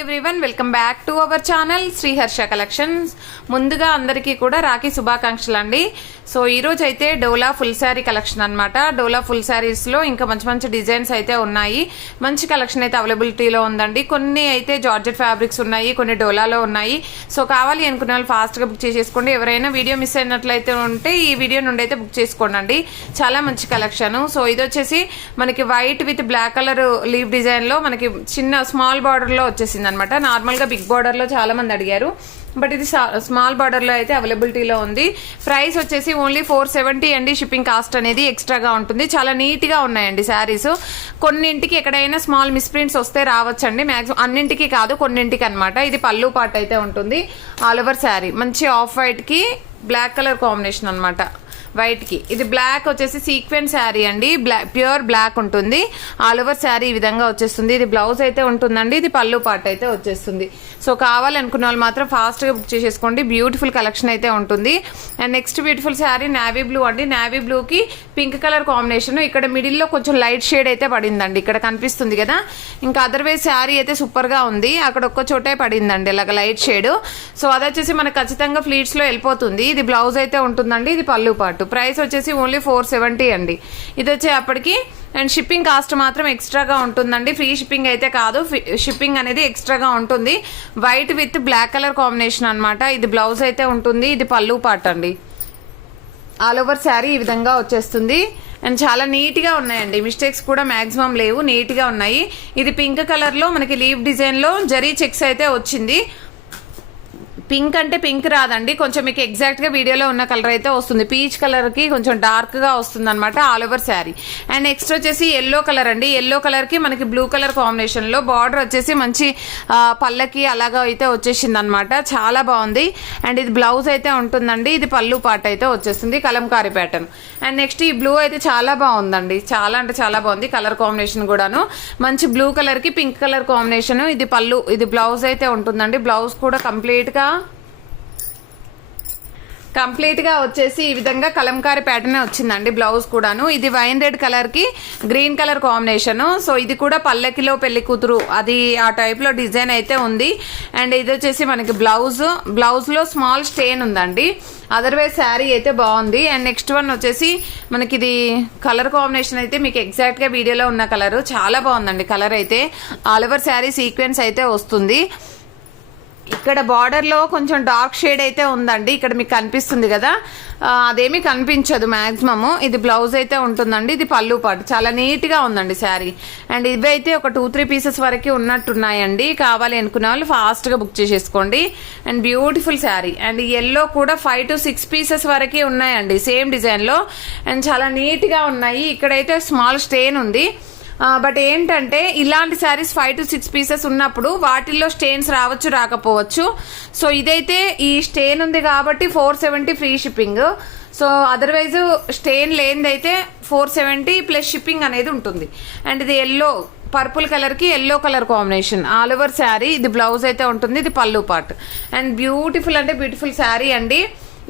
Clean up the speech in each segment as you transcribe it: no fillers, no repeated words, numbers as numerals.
Everyone welcome back to our channel Sriharsha collections. ముందుగా అందరికీ కూడా రాఖీ శుభాకాంక్షలు అండి. సో ఈ రోజు అయితే డోలా ఫుల్ శారీ కలెక్షన్ అన్నమాట. డోలా ఫుల్ శారీస్ లో ఇంకా మంచి మంచి డిజైన్స్ అయితే ఉన్నాయి. మంచి కలెక్షన్ అయితే అవైలబిలిటీలో ఉందండి. కొన్ని అయితే జార్జెట్ ఫ్యాబ్రిక్స్ ఉన్నాయి, కొన్ని డోలాలో ఉన్నాయి. సో కావాలి అనుకున్న వాళ్ళు ఫాస్ట్ గా బుక్ చేసేసుకోండి. ఎవరైనా వీడియో మిస్ అయినట్లయితే ఉంటే ఈ వీడియో నుండి అయితే బుక్ చేసుకోండి. చాలా మంచి కలెక్షన్. సో ఇది వచ్చేసి మనకి white with black colour leaf design లో మనకి చిన్న స్మాల్ బార్డర్ లో వచ్చేసింది అనమాట. నార్మల్ గా బిగ్ బార్డర్ లో చాలా మంది అడిగారు, బట్ ఇది స్మాల్ బార్డర్ లో అయితే అవైలబిలిటీలో ఉంది. ప్రైస్ వచ్చేసి ఓన్లీ 470 అండి. షిప్పింగ్ కాస్ట్ అనేది ఎక్స్ట్రాగా ఉంటుంది. చాలా నీట్ గా ఉన్నాయండి శారీస్. కొన్నింటికి ఎక్కడైనా స్మాల్ మిస్ప్రింట్స్ వస్తే రావచ్చండి, మాక్సిమం అన్నింటికి కాదు, కొన్నింటికి అనమాట. ఇది పళ్ళు పార్ట్ అయితే ఉంటుంది. ఆల్ ఓవర్ శారీ మంచి ఆఫ్ వైట్ కి బ్లాక్ కలర్ కాంబినేషన్ అనమాట. వైట్ కి ఇది బ్లాక్ వచ్చేసి సీక్వెన్స్ శారీ అండి. ప్యూర్ బ్లాక్ ఉంటుంది. ఆల్ ఓవర్ శారీ ఈ విధంగా వచ్చేస్తుంది. ఇది బ్లౌజ్ అయితే ఉంటుందండి. ఇది పళ్ళు పార్ట్ అయితే వచ్చేస్తుంది. సో కావాలనుకున్న వాళ్ళు మాత్రం ఫాస్ట్ గా బుక్ చేసేసుకోండి. బ్యూటిఫుల్ కలెక్షన్ అయితే ఉంటుంది. And next beautiful sari navy blue అండి. నావీ బ్లూ కి పింక్ కలర్ కాంబినేషన్. ఇక్కడ మిడిల్ లో కొంచెం లైట్ షేడ్ అయితే పడిందండి, ఇక్కడ కనిపిస్తుంది కదా. ఇంకా అదర్వైజ్ శారీ అయితే సూపర్ గా ఉంది. అక్కడ ఒక్క చోటే పడిందండి ఇలాగ లైట్ షేడ్. సో అది వచ్చేసి మనకు ఖచ్చితంగా ఫ్లీట్స్ లో వెళ్ళిపోతుంది. ఇది బ్లౌజ్ అయితే ఉంటుందండి. ఇది పళ్ళు పార్ట్. ప్రైస్ వచ్చేసి ఓన్లీ 470 అండి. ఇది వచ్చే అప్పటికి. అండ్ షిప్పింగ్ కాస్ట్ మాత్రం ఎక్స్ట్రాగా ఉంటుందండి. ఫ్రీ షిప్పింగ్ అయితే కాదు, షిప్పింగ్ అనేది ఎక్స్ట్రాగా ఉంటుంది. White with black colour combination అనమాట. ఇది బ్లౌజ్ అయితే ఉంటుంది. ఇది పళ్ళు పార్ట్ అండి. ఆల్ ఓవర్ శారీ ఈ విధంగా వచ్చేస్తుంది. అండ్ చాలా నీట్ గా ఉన్నాయండి, మిస్టేక్స్ కూడా మాక్సిమం లేవు, నీట్ గా ఉన్నాయి. ఇది పింక్ కలర్ లో మనకి లీవ్ డిజైన్ లో జరీ చెక్స్ అయితే వచ్చింది. పింక్ అంటే పింక్ రాదండి, కొంచెం మీకు ఎగ్జాక్ట్ గా వీడియోలో ఉన్న కలర్ అయితే వస్తుంది. పీచ్ కలర్ కి కొంచెం డార్క్ గా వస్తుంది అనమాట all over sari. And next వచ్చేసి ఎల్లో కలర్ అండి. ఎల్లో కలర్ కి మనకి బ్లూ కలర్ కాంబినేషన్ లో బార్డర్ వచ్చేసి మంచి పళ్ళకి అలాగా అయితే వచ్చేసింది అనమాట. చాలా బాగుంది. అండ్ ఇది బ్లౌజ్ అయితే ఉంటుందండి. ఇది పళ్ళు పార్ట్ అయితే వచ్చేస్తుంది, కలంకారీ ప్యాటర్న్. అండ్ నెక్స్ట్ ఈ బ్లూ అయితే చాలా బాగుందండి, చాలా అంటే చాలా బాగుంది. కలర్ కాంబినేషన్ కూడాను మంచి బ్లూ కలర్ కి పింక్ కలర్ కాంబినేషన్. ఇది పళ్ళు, ఇది బ్లౌజ్ అయితే ఉంటుందండి. బ్లౌజ్ కూడా కంప్లీట్ గా వచ్చేసి ఈ విధంగా కలంకారీ ప్యాటర్న్ వచ్చిందండి. బ్లౌజ్ కూడాను ఇది వైన్ రెడ్ కలర్ కి గ్రీన్ కలర్ కాంబినేషన్. సో ఇది కూడా పల్లకిలో పెళ్లి కూతురు అది ఆ టైప్ లో డిజైన్ అయితే ఉంది. అండ్ ఇది వచ్చేసి మనకి బ్లౌజ్ లో స్మాల్ స్టెయిన్ ఉందండి. అదర్వైజ్ శారీ అయితే బాగుంది. అండ్ నెక్స్ట్ వన్ వచ్చేసి మనకి ఇది కలర్ కాంబినేషన్ అయితే మీకు ఎగ్జాక్ట్ గా వీడియోలో ఉన్న కలర్ చాలా బాగుందండి. కలర్ అయితే ఆల్ ఓవర్ శారీ సీక్వెన్స్ అయితే వస్తుంది. ఇక్కడ బార్డర్ లో కొంచెం డార్క్ షేడ్ అయితే ఉందండి, ఇక్కడ మీకు కనిపిస్తుంది కదా, అదేమీ కనిపించదు మాక్సిమం. ఇది బ్లౌజ్ అయితే ఉంటుందండి. ఇది పళ్ళు పాటు. చాలా నీట్ గా ఉందండి శారీ. అండ్ ఇవి అయితే ఒక 2-3 పీసెస్ వరకు ఉన్నట్టున్నాయండి. కావాలి అనుకునే వాళ్ళు ఫాస్ట్ గా బుక్ చేసేసుకోండి. And beautiful sari. And yellow కూడా 5 to 6 పీసెస్ వరకు ఉన్నాయండి సేమ్ డిజైన్ లో. అండ్ చాలా నీట్ గా ఉన్నాయి. ఇక్కడైతే స్మాల్ స్టెయిన్ ఉంది, బట్ ఏంటంటే ఇలాంటి శారీస్ 5 to 6 పీసెస్ ఉన్నప్పుడు వాటిల్లో స్టెయిన్స్ రావచ్చు, రాకపోవచ్చు. సో ఇదైతే ఈ స్టెయిన్ ఉంది కాబట్టి 470 free shipping. So otherwise stain లేనిదైతే 470 ప్లస్ షిప్పింగ్ అనేది ఉంటుంది. అండ్ ఇది ఎల్లో పర్పుల్ కలర్ కి yellow colour combination all over sari. ఇది బ్లౌజ్ అయితే ఉంటుంది. ఇది పళ్ళు పార్ట్. అండ్ బ్యూటిఫుల్ అంటే బ్యూటిఫుల్ శారీ అండి.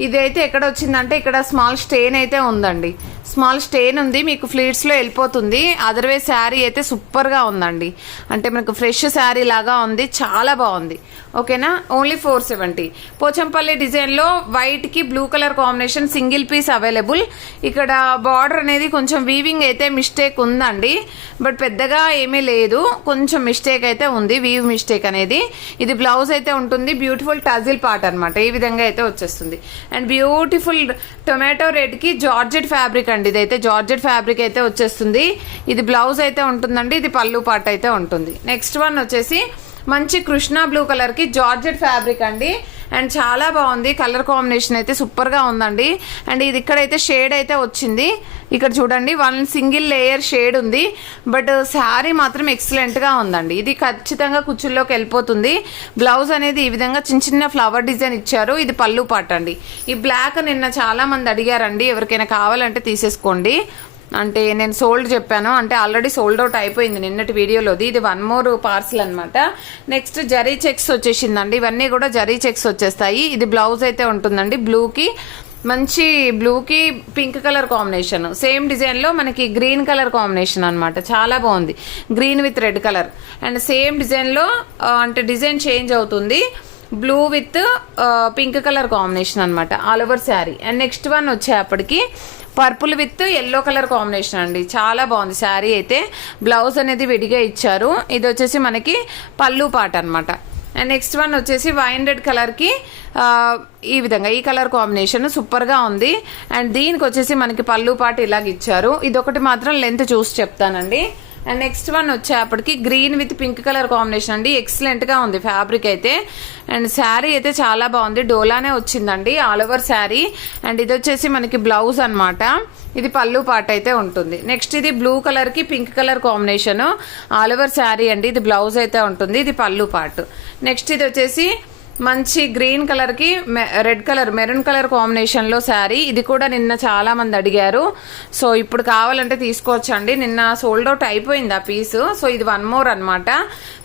ఇదైతే ఎక్కడ వచ్చిందంటే ఇక్కడ స్మాల్ స్టెయిన్ అయితే ఉందండి, స్మాల్ స్టెయిన్ ఉంది, మీకు ఫ్లీట్స్ లో వెళ్ళిపోతుంది. అదర్వైజ్ శారీ అయితే సూపర్ గా ఉందండి, అంటే మనకు ఫ్రెష్ శారీ లాగా ఉంది, చాలా బాగుంది. ఓకేనా, ఓన్లీ 470. పోచంపల్లి డిజైన్ లో వైట్ కి blue colour combination single piece available. ఇక్కడ బార్డర్ అనేది కొంచెం వీవింగ్ అయితే మిస్టేక్ ఉందండి, బట్ పెద్దగా ఏమీ లేదు, కొంచెం మిస్టేక్ అయితే ఉంది, వీవ్ మిస్టేక్ అనేది. ఇది బ్లౌజ్ అయితే ఉంటుంది. బ్యూటిఫుల్ టజిల్ పార్ట్ అనమాట, ఈ విధంగా అయితే వచ్చేస్తుంది. అండ్ బ్యూటిఫుల్ టొమాటో రెడ్ కి జార్జెట్ ఫ్యాబ్రిక్ అండి. ఇదైతే జార్జెట్ ఫ్యాబ్రిక్ అయితే వచ్చేస్తుంది. ఇది బ్లౌజ్ అయితే ఉంటుందండి. ఇది పళ్ళు పార్ట్ అయితే ఉంటుంది. నెక్స్ట్ వన్ వచ్చేసి మంచి కృష్ణ బ్లూ కలర్ కి జార్జెట్ ఫ్యాబ్రిక్ అండి. అండ్ చాలా బాగుంది, కలర్ కాంబినేషన్ అయితే సూపర్ గా ఉందండి. అండ్ ఇది ఇక్కడైతే షేడ్ అయితే వచ్చింది, ఇక్కడ చూడండి 1 సింగిల్ లేయర్ షేడ్ ఉంది, బట్ శారీ మాత్రం ఎక్సలెంట్ గా ఉందండి. ఇది ఖచ్చితంగా కుచ్చుల్లోకి వెళ్ళిపోతుంది. బ్లౌజ్ అనేది ఈ విధంగా చిన్న చిన్న ఫ్లవర్ డిజైన్ ఇచ్చారు. ఇది పళ్ళు పార్ట్ అండి. ఈ బ్లాక్ నిన్న చాలా మంది అడిగారండి, ఎవరికైనా కావాలంటే తీసేసుకోండి. అంటే నేను సోల్డ్ చెప్పాను, అంటే ఆల్రెడీ సోల్డ్ అవుట్ అయిపోయింది నిన్నటి వీడియోలోది. ఇది 1 more పార్సల్ అనమాట. నెక్స్ట్ జరీ చెక్స్ వచ్చేసిందండి. ఇవన్నీ కూడా జరీ చెక్స్ వచ్చేస్తాయి. ఇది బ్లౌజ్ అయితే ఉంటుందండి. బ్లూకి మంచి బ్లూకి పింక్ కలర్ కాంబినేషన్, సేమ్ డిజైన్లో మనకి గ్రీన్ కలర్ కాంబినేషన్ అనమాట. చాలా బాగుంది, green with red colour. And same డిజైన్లో అంటే డిజైన్ చేంజ్ అవుతుంది, blue with pink colour combination అనమాట all over sari. And next one వచ్చేప్పటికి purple with yellow colour combination అండి. చాలా బాగుంది శారీ అయితే. బ్లౌజ్ అనేది విడిగా ఇచ్చారు. ఇది వచ్చేసి మనకి పళ్ళు పాట అనమాట. అండ్ నెక్స్ట్ వన్ వచ్చేసి వైన్ రెడ్ కలర్కి ఈ విధంగా ఈ కలర్ కాంబినేషన్ సూపర్గా ఉంది. అండ్ దీనికి వచ్చేసి మనకి పళ్ళు పాట ఇలాగ ఇచ్చారు. ఇది ఒకటి మాత్రం లెంత్ చూసి చెప్తానండి. అండ్ నెక్స్ట్ వన్ వచ్చేప్పటికి green with pink colour combination అండి. ఎక్సలెంట్గా ఉంది ఫ్యాబ్రిక్ అయితే. అండ్ శారీ అయితే చాలా బాగుంది, డోలానే వచ్చిందండి ఆల్ ఓవర్ శారీ. అండ్ ఇది వచ్చేసి మనకి బ్లౌజ్ అనమాట, ఇది పళ్ళు పాట అయితే ఉంటుంది. నెక్స్ట్ ఇది బ్లూ కలర్కి pink colour combination all over sari అండి. ఇది బ్లౌజ్ అయితే ఉంటుంది, ఇది పళ్ళు పాట. నెక్స్ట్ ఇది వచ్చేసి మంచి గ్రీన్ కలర్కి రెడ్ కలర్ మెరూన్ కలర్ కాంబినేషన్లో శారీ. ఇది కూడా నిన్న చాలా మంది అడిగారు, సో ఇప్పుడు కావాలంటే తీసుకోవచ్చండి. నిన్న సోల్డ్ అవుట్ అయిపోయింది ఆ పీస్. సో ఇది వన్ మోర్ అనమాట.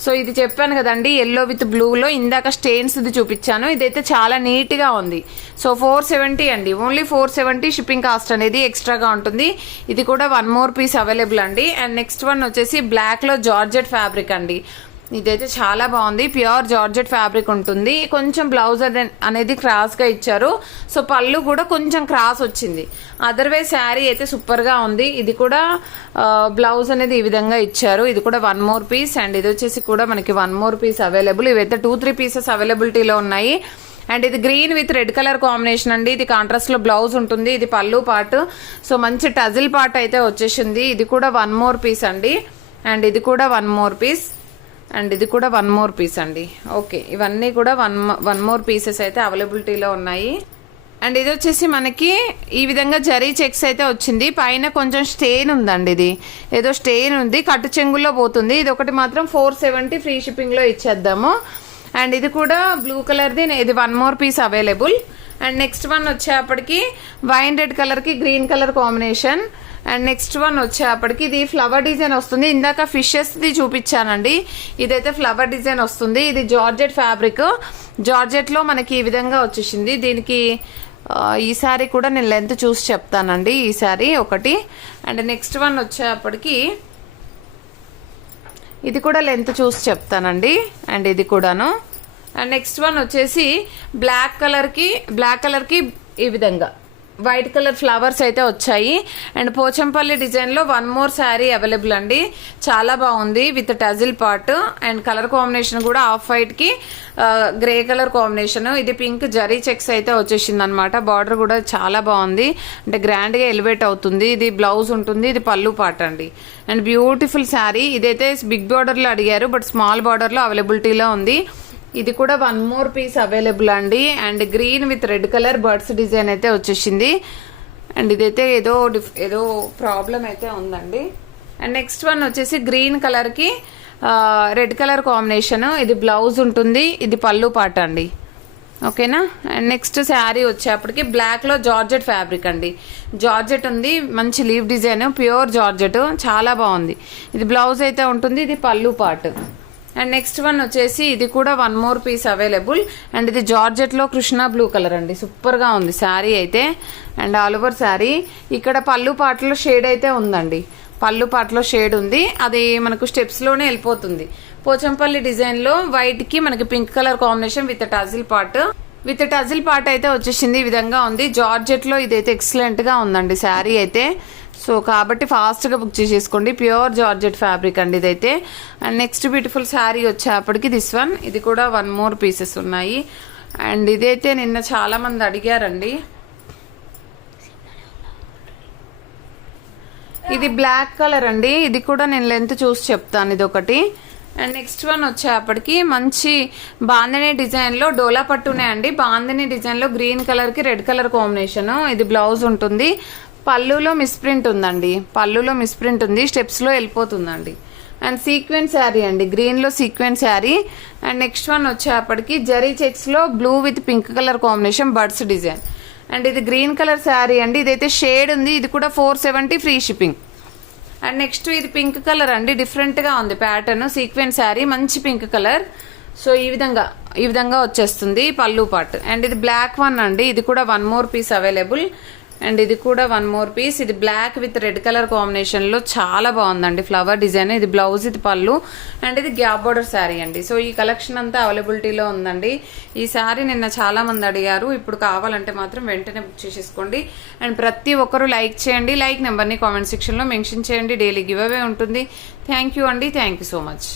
సో ఇది చెప్పాను కదండి ఎల్లో విత్ బ్లూలో, ఇందాక స్టెయిన్స్ ఇది చూపించాను. ఇదైతే చాలా నీట్గా ఉంది. సో 470 అండి, ఓన్లీ 470. షిప్పింగ్ కాస్ట్ అనేది ఎక్స్ట్రాగా ఉంటుంది. ఇది కూడా వన్ మోర్ పీస్ అవైలబుల్ అండి. అండ్ నెక్స్ట్ వన్ వచ్చేసి బ్లాక్లో జార్జెట్ ఫ్యాబ్రిక్ అండి. ఇదైతే చాలా బాగుంది, ప్యూర్ జార్జెట్ ఫ్యాబ్రిక్ ఉంటుంది. కొంచెం బ్లౌజ్ అనేది క్రాస్గా ఇచ్చారు, సో పళ్ళు కూడా కొంచెం క్రాస్ వచ్చింది. అదర్వైజ్ శారీ అయితే సూపర్గా ఉంది. ఇది కూడా బ్లౌజ్ అనేది ఈ విధంగా ఇచ్చారు. ఇది కూడా వన్ మోర్ పీస్. అండ్ ఇది వచ్చేసి కూడా మనకి వన్ మోర్ పీస్ అవైలబుల్. ఇవైతే 2-3 పీసెస్ అవైలబిలిటీలో ఉన్నాయి. అండ్ ఇది green with red colour combination అండి. ఇది కాంట్రాస్ట్ లో బ్లౌజ్ ఉంటుంది, ఇది పళ్ళు పార్ట్. సో మంచి టజిల్ పార్ట్ అయితే వచ్చేసింది. ఇది కూడా వన్ మోర్ పీస్ అండి. అండ్ ఇది కూడా వన్ మోర్ పీస్. అండ్ ఇది కూడా వన్ మోర్ పీస్ అండి. ఓకే, ఇవన్నీ కూడా వన్ మోర్ పీసెస్ అయితే అవైలబిలిటీలో ఉన్నాయి. అండ్ ఇది వచ్చేసి మనకి ఈ విధంగా జరీ చెక్స్ అయితే వచ్చింది. పైన కొంచెం స్టెయిన్ ఉందండి, ఇది ఏదో స్టెయిన్ ఉంది, కట్టు చెంగుల్లో పోతుంది. ఇది ఒకటి మాత్రం 470 ఫ్రీ షిప్పింగ్లో ఇచ్చేద్దాము. అండ్ ఇది కూడా బ్లూ కలర్ది, ఇది one more piece available. And next one వచ్చేప్పటికి వైన్ రెడ్ కలర్కి green colour combination. And next one వచ్చేప్పటికి ఇది ఫ్లవర్ డిజైన్ వస్తుంది. ఇందాక ఫిషెస్ది చూపించానండి, ఇదైతే ఫ్లవర్ డిజైన్ వస్తుంది. ఇది జార్జెట్ ఫ్యాబ్రిక్, జార్జెట్లో మనకి ఈ విధంగా వచ్చేసింది. దీనికి ఈ సారీ కూడా నేను లెంత్ చూసి చెప్తానండి, ఈ సారీ ఒకటి. అండ్ నెక్స్ట్ వన్ వచ్చేప్పటికి ఇది కూడా లెంత్ చూసి చెప్తానండి. అండ్ ఇది కూడాను. అండ్ నెక్స్ట్ వన్ వచ్చేసి బ్లాక్ కలర్కి ఈ విధంగా వైట్ కలర్ ఫ్లవర్స్ అయితే వచ్చాయి. అండ్ పోచంపల్లి డిజైన్లో వన్ మోర్ శారీ అవైలబుల్ అండి. చాలా బాగుంది with టజిల్ part. And colour combination కూడా ఆఫ్ వైట్కి గ్రే కలర్ కాంబినేషన్. ఇది పింక్ జరీ చెక్స్ అయితే వచ్చేసింది అనమాట. బార్డర్ కూడా చాలా బాగుంది, అంటే గ్రాండ్గా ఎలివేట్ అవుతుంది. ఇది బ్లౌజ్ ఉంటుంది, ఇది పళ్ళు పార్ట్ అండి. And beautiful sari. ఇదైతే బిగ్ బార్డర్లో అడిగారు, బట్ స్మాల్ బార్డర్లో అవైలబిలిటీలో ఉంది. ఇది కూడా వన్ మోర్ పీస్ అవైలబుల్ అండి. And green with red colour birds design అయితే వచ్చేసింది. అండ్ ఇదైతే ఏదో ప్రాబ్లం అయితే ఉందండి. అండ్ నెక్స్ట్ వన్ వచ్చేసి గ్రీన్ కలర్కి రెడ్ కలర్ కాంబినేషన్. ఇది బ్లౌజ్ ఉంటుంది, ఇది పళ్ళు పాట అండి. ఓకేనా. అండ్ నెక్స్ట్ శారీ వచ్చేప్పటికి బ్లాక్లో జార్జెట్ ఫ్యాబ్రిక్ అండి. జార్జెట్ ఉంది, మంచి లీవ్ డిజైన్, ప్యూర్ జార్జెట్, చాలా బాగుంది. ఇది బ్లౌజ్ అయితే ఉంటుంది, ఇది పళ్ళు పార్ట్. అండ్ నెక్స్ట్ వన్ వచ్చేసి ఇది కూడా one more piece available. And ఇది జార్జెట్లో కృష్ణ బ్లూ కలర్ అండి. సూపర్గా ఉంది శారీ అయితే. అండ్ ఆల్ ఓవర్ శారీ ఇక్కడ పళ్ళు పాటలో షేడ్ అయితే ఉందండి, పళ్ళు పాటలో షేడ్ ఉంది, అది మనకు స్టెప్స్లోనే వెళ్ళిపోతుంది. పోచంపల్లి డిజైన్లో వైట్కి మనకి pink colour combination with టజిల్ part అయితే వచ్చేసింది. ఈ విధంగా ఉంది. జార్జెట్లో ఇదైతే ఎక్సలెంట్గా ఉందండి శారీ అయితే. సో కాబట్టి ఫాస్ట్గా బుక్ చేసేసుకోండి. ప్యూర్ జార్జెట్ ఫ్యాబ్రిక్ అండి ఇదైతే. అండ్ నెక్స్ట్ బ్యూటిఫుల్ శారీ వచ్చేప్పటికి దిస్ వన్. ఇది కూడా వన్ మోర్ పీసెస్ ఉన్నాయి. అండ్ ఇదైతే నిన్న చాలా మంది అడిగారండి. ఇది బ్లాక్ కలర్ అండి. ఇది కూడా నేను లెంత్ చూసి చెప్తాను, ఇది ఒకటి. అండ్ నెక్స్ట్ వన్ వచ్చేప్పటికి మంచి బాందిని డిజైన్లో డోలా పట్టునే అండి. బాందిని డిజైన్లో గ్రీన్ కలర్కి రెడ్ కలర్ కాంబినేషన్. ఇది బ్లౌజ్ ఉంటుంది. పళ్ళులో మిస్ప్రింట్ ఉందండి, పళ్ళులో మిస్ప్రింట్ ఉంది, స్టెప్స్లో వెళ్ళిపోతుందండి. అండ్ సీక్వెన్స్ శారీ అండి, గ్రీన్లో sequence sari. And next one వచ్చేప్పటికి జరీ చెక్స్లో blue with pink colour combination birds design. And ఇది గ్రీన్ కలర్ శారీ అండి. ఇదైతే షేడ్ ఉంది. ఇది కూడా 470 ఫ్రీ షిప్పింగ్. అండ్ నెక్స్ట్ ఇది పింక్ కలర్ అండి, డిఫరెంట్గా ఉంది ప్యాటర్న్. సీక్వెన్స్ శారీ, మంచి పింక్ కలర్. సో ఈ విధంగా వచ్చేస్తుంది పళ్ళు పార్ట్. అండ్ ఇది బ్లాక్ వన్ అండి, ఇది కూడా 1 more పీస్ అవైలబుల్. అండ్ ఇది కూడా 1 more పీస్. ఇది black with red colour combination లో చాలా బాగుందండి ఫ్లవర్ డిజైన్. ఇది బ్లౌజ్, ఇది పళ్ళు. అండ్ ఇది గ్యాప్ బోర్డర్ శారీ అండి. సో ఈ కలెక్షన్ అంతా అవైలబిలిటీలో ఉందండి. ఈ శారీ నిన్న చాలా మంది అడిగారు, ఇప్పుడు కావాలంటే మాత్రం వెంటనే బుక్ చేసేసుకోండి. అండ్ ప్రతి ఒక్కరు లైక్ చేయండి, లైక్ నెంబర్ని కామెంట్ సెక్షన్ లో మెన్షన్ చేయండి. డైలీ గివ్ అవే ఉంటుంది. థ్యాంక్ యూ అండి, థ్యాంక్ యూ సో మచ్.